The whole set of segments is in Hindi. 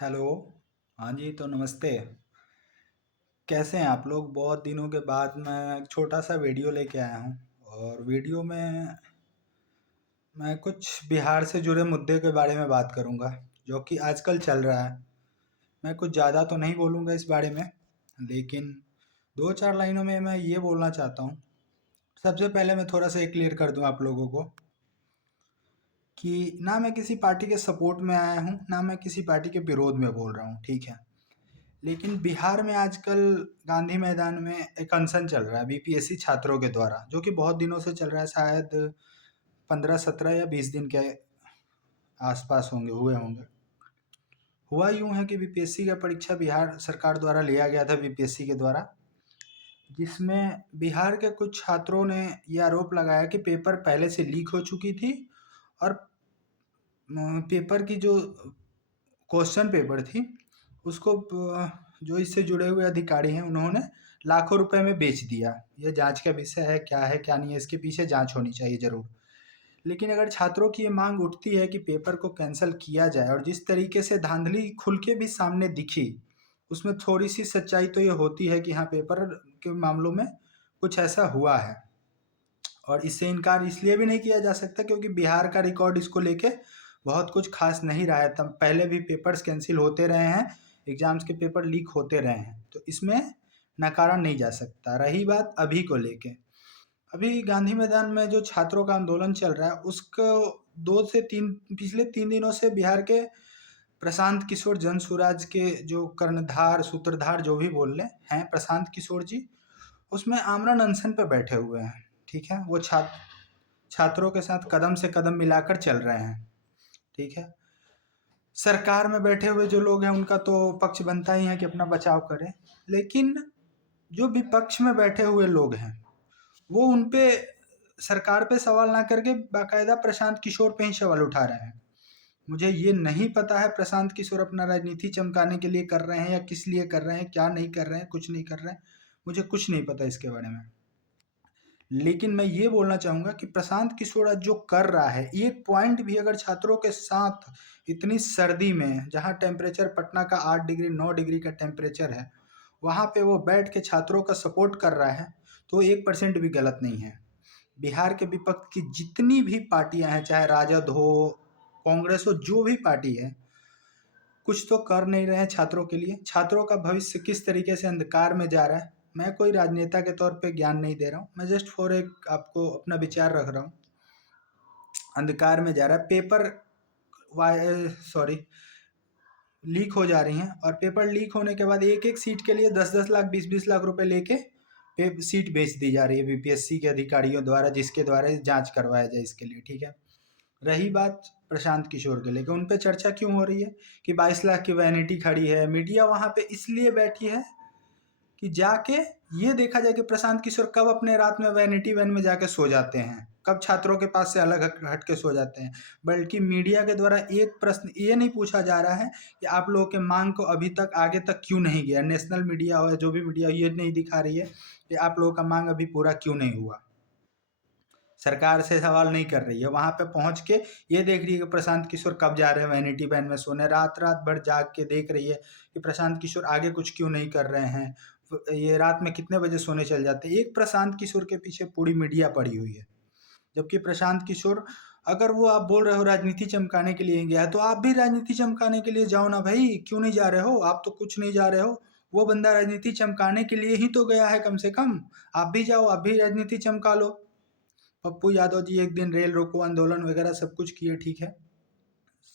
हेलो। हाँ जी, तो नमस्ते। कैसे हैं आप लोग? बहुत दिनों के बाद मैं एक छोटा सा वीडियो लेके आया हूँ। और वीडियो में मैं कुछ बिहार से जुड़े मुद्दे के बारे में बात करूँगा, जो कि आजकल चल रहा है। मैं कुछ ज़्यादा तो नहीं बोलूँगा इस बारे में, लेकिन दो चार लाइनों में मैं ये बोलना चाहता हूँ। सबसे पहले मैं थोड़ा सा ये क्लियर कर दूँ आप लोगों को कि ना मैं किसी पार्टी के सपोर्ट में आया हूँ, ना मैं किसी पार्टी के विरोध में बोल रहा हूँ, ठीक है। लेकिन बिहार में आजकल गांधी मैदान में एक अनशन चल रहा है बीपीएससी छात्रों के द्वारा, जो कि बहुत दिनों से चल रहा है। शायद 15 17 या 20 दिन के आसपास हुए होंगे। हुआ यूं है कि बीपीएससी का परीक्षा बिहार सरकार द्वारा लिया गया था, बीपीएससी के द्वारा, जिसमें बिहार के कुछ छात्रों ने यह आरोप लगाया कि पेपर पहले से लीक हो चुकी थी। और पेपर की जो क्वेश्चन पेपर थी उसको जो इससे जुड़े हुए अधिकारी हैं उन्होंने लाखों रुपए में बेच दिया। यह जांच का विषय है क्या नहीं है, इसके पीछे जांच होनी चाहिए ज़रूर। लेकिन अगर छात्रों की ये मांग उठती है कि पेपर को कैंसिल किया जाए, और जिस तरीके से धांधली खुल के भी सामने दिखी, उसमें थोड़ी सी सच्चाई तो ये होती है कि हाँ, पेपर के मामलों में कुछ ऐसा हुआ है। और इससे इनकार इसलिए भी नहीं किया जा सकता क्योंकि बिहार का रिकॉर्ड इसको लेके बहुत कुछ खास नहीं रहा है। तब पहले भी पेपर्स कैंसिल होते रहे हैं, एग्जाम्स के पेपर लीक होते रहे हैं, तो इसमें नकारा नहीं जा सकता। रही बात अभी को लेके, अभी गांधी मैदान में जो छात्रों का आंदोलन चल रहा है उसको 2 से 3 पिछले 3 दिनों से बिहार के प्रशांत किशोर जन स्वराज के जो कर्णधार सूत्रधार जो भी बोल रहे हैं, प्रशांत किशोर जी, उसमें आमरण अनशन पे बैठे हुए हैं। ठीक है, वो छात्रों के साथ कदम से कदम मिलाकर चल रहे हैं। ठीक है, सरकार में बैठे हुए जो लोग हैं उनका तो पक्ष बनता ही है कि अपना बचाव करें, लेकिन जो विपक्ष में बैठे हुए लोग हैं वो उन पे, सरकार पे सवाल ना करके बाकायदा प्रशांत किशोर पे ही सवाल उठा रहे हैं। मुझे ये नहीं पता है प्रशांत किशोर अपना राजनीति चमकाने के लिए कर रहे हैं या किस लिए कर रहे हैं, क्या नहीं कर रहे हैं, कुछ नहीं कर रहे हैं। मुझे कुछ नहीं पता इसके बारे में। लेकिन मैं ये बोलना चाहूँगा कि प्रशांत किशोर आज जो कर रहा है, एक पॉइंट भी अगर छात्रों के साथ इतनी सर्दी में, जहाँ टेम्परेचर पटना का 8 डिग्री 9 डिग्री का टेम्परेचर है, वहाँ पे वो बैठ के छात्रों का सपोर्ट कर रहा है, तो 1% भी गलत नहीं है। बिहार के विपक्ष की जितनी भी पार्टियां हैं, चाहे राजद हो, कांग्रेस हो, जो भी पार्टी है, कुछ तो कर नहीं रहे हैं छात्रों के लिए। छात्रों का भविष्य किस तरीके से अंधकार में जा रहा है, मैं कोई राजनेता के तौर पे ज्ञान नहीं दे रहा हूँ, मैं जस्ट फॉर एक आपको अपना विचार रख रहा हूँ। अंधकार में जा रहा है, पेपर सॉरी लीक हो जा रही हैं, और पेपर लीक होने के बाद एक एक सीट के लिए 10 10 लाख 20 20 लाख रुपए लेके सीट बेच दी जा रही है बीपीएससी के अधिकारियों द्वारा, जिसके द्वारा जांच करवाया जाए इसके लिए। ठीक है, रही बात प्रशांत किशोर के लेकर, उन पे चर्चा क्यों हो रही है कि 22 लाख की वैनिटी खड़ी है। मीडिया वहां पे इसलिए बैठी है कि जाके ये देखा जाए कि प्रशांत किशोर कब अपने रात में वैनिटी वैन में जाके सो जाते हैं, कब छात्रों के पास से अलग हट के सो जाते हैं। बल्कि मीडिया के द्वारा एक प्रश्न ये नहीं पूछा जा रहा है कि आप लोगों के मांग को अभी तक आगे तक क्यों नहीं गया। नेशनल मीडिया हो, जो भी मीडिया, ये नहीं दिखा रही है कि आप लोगों का मांग अभी पूरा क्यों नहीं हुआ। सरकार से सवाल नहीं कर रही है, वहां पे पहुंच के ये देख रही है कि प्रशांत किशोर कब जा रहे हैं वैनिटी वैन में सोने। रात रात भर जाग के देख रही है कि प्रशांत किशोर आगे कुछ क्यों नहीं कर रहे हैं, ये रात में कितने बजे सोने चल जाते हैं। एक प्रशांत किशोर के पीछे पूरी मीडिया पड़ी हुई है। जबकि प्रशांत किशोर, अगर वो आप बोल रहे हो राजनीति चमकाने के लिए गया है, तो आप भी राजनीति चमकाने के लिए जाओ ना भाई, क्यों नहीं जा रहे हो? आप तो कुछ नहीं जा रहे हो, वो बंदा राजनीति चमकाने के लिए ही तो गया है, कम से कम आप भी जाओ, आप भी राजनीति चमका लो। पप्पू यादव जी एक दिन रेल रोको आंदोलन वगैरह सब कुछ किए, ठीक है,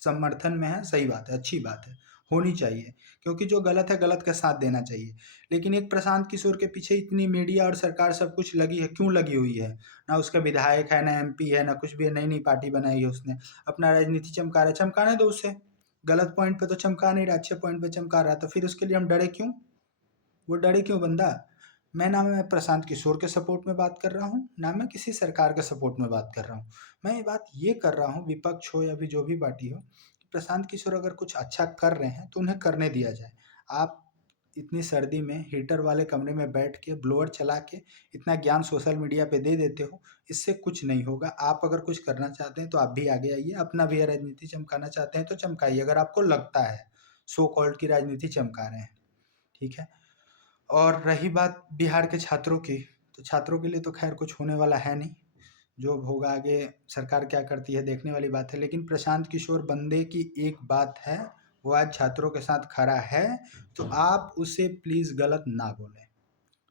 समर्थन में है, सही बात है, अच्छी बात है, होनी चाहिए, क्योंकि जो गलत है गलत का साथ देना चाहिए। लेकिन एक प्रशांत किशोर के पीछे इतनी मीडिया और सरकार सब कुछ लगी है, क्यों लगी हुई है? ना उसका विधायक है, ना एमपी है, ना कुछ भी है, नई नई पार्टी बनाई है उसने। अपना राजनीति चमका रहा है, चमकाने दो उसे। गलत पॉइंट पे तो चमका नहीं रहा, अच्छे पॉइंट पे चमका रहा, तो फिर उसके लिए हम डरे क्यों? वो डरे क्यों बंदा? मैं प्रशांत किशोर के सपोर्ट में बात कर रहा हूँ, ना मैं किसी सरकार के सपोर्ट में बात कर रहा हूँ। मैं ये बात ये कर रहा हूँ, विपक्ष हो या फिर जो भी पार्टी हो, कि प्रशांत किशोर अगर कुछ अच्छा कर रहे हैं तो उन्हें करने दिया जाए। आप इतनी सर्दी में हीटर वाले कमरे में बैठ के ब्लोअर चला के इतना ज्ञान सोशल मीडिया पे दे देते हो, इससे कुछ नहीं होगा। आप अगर कुछ करना चाहते हैं तो आप भी आगे आइए, अपना भी राजनीति चमकाना चाहते हैं तो चमकाइए, अगर आपको लगता है सो कॉल्ड की राजनीति चमका रहे हैं, ठीक है। और रही बात बिहार के छात्रों की, तो छात्रों के लिए तो खैर कुछ होने वाला है नहीं, जो होगा आगे सरकार क्या करती है देखने वाली बात है। लेकिन प्रशांत किशोर बंदे की एक बात है, वो आज छात्रों के साथ खड़ा है, तो आप उसे प्लीज़ गलत ना बोलें,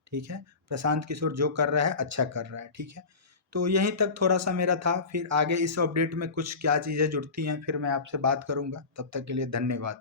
ठीक है। प्रशांत किशोर जो कर रहा है अच्छा कर रहा है, ठीक है। तो यहीं तक थोड़ा सा मेरा था, फिर आगे इस अपडेट में कुछ क्या चीज़ें जुड़ती हैं फिर मैं आपसे बात करूंगा। तब तक के लिए धन्यवाद।